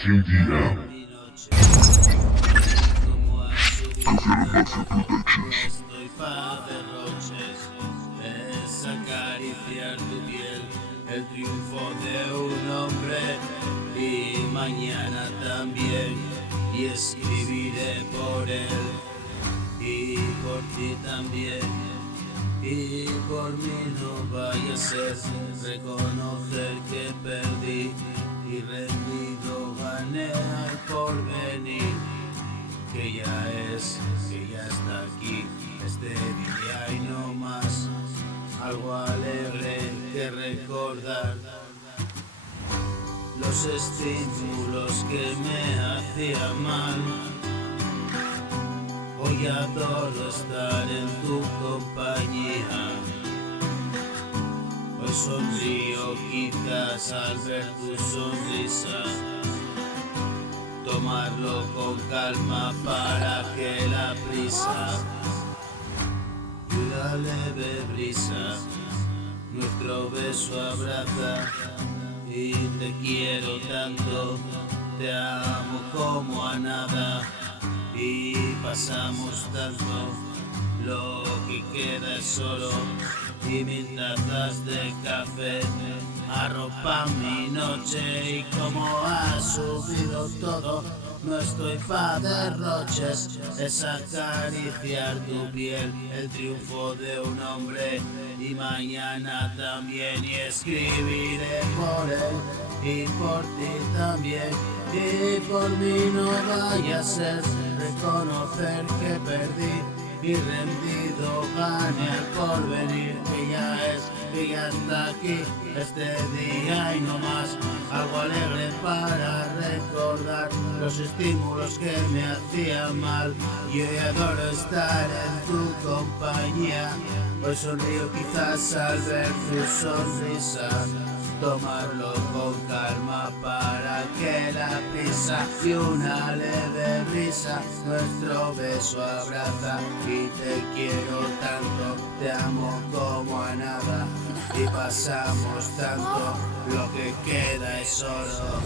TDM. Estoy pa' derroches, es acariciar tu piel, el triunfo de un hombre y mañana también, y escribiré por él y por ti también, y por mí no vaya a ser reconocer que perdí y rendido gané al porvenir. Que ya está aquí, este día y no más, algo alegre que recordar, los estímulos que me hacían mal. Hoy adoro estar en tu compañía, hoy sonrío quizás al ver tu sonrisa. Tomarlo con calma para que la prisa y una leve brisa nuestro beso abraza. Y te quiero tanto, te amo como a nada, y pasamos tanto, lo que queda es oro y mil tazas de café arropan mi noche. Y como ha subido todo, no estoy pa' derroches, es acariciar tu piel, el triunfo de un hombre y mañana también, y escribiré por él y por ti también, y por mí no vaya a ser reconocer que perdí y rendido gané al porvenir. Que ya está aquí este día y no más, algo alegre para recordar los estímulos que me hacían mal. Y hoy adoro estar en tu compañía, hoy sonrío quizás al ver tu sonrisa. Tomarlo con calma para que la prisa y una leve brisa nuestro beso abraza. Y te quiero tanto, te amo como a nada, y pasamos tanto, lo que queda es oro.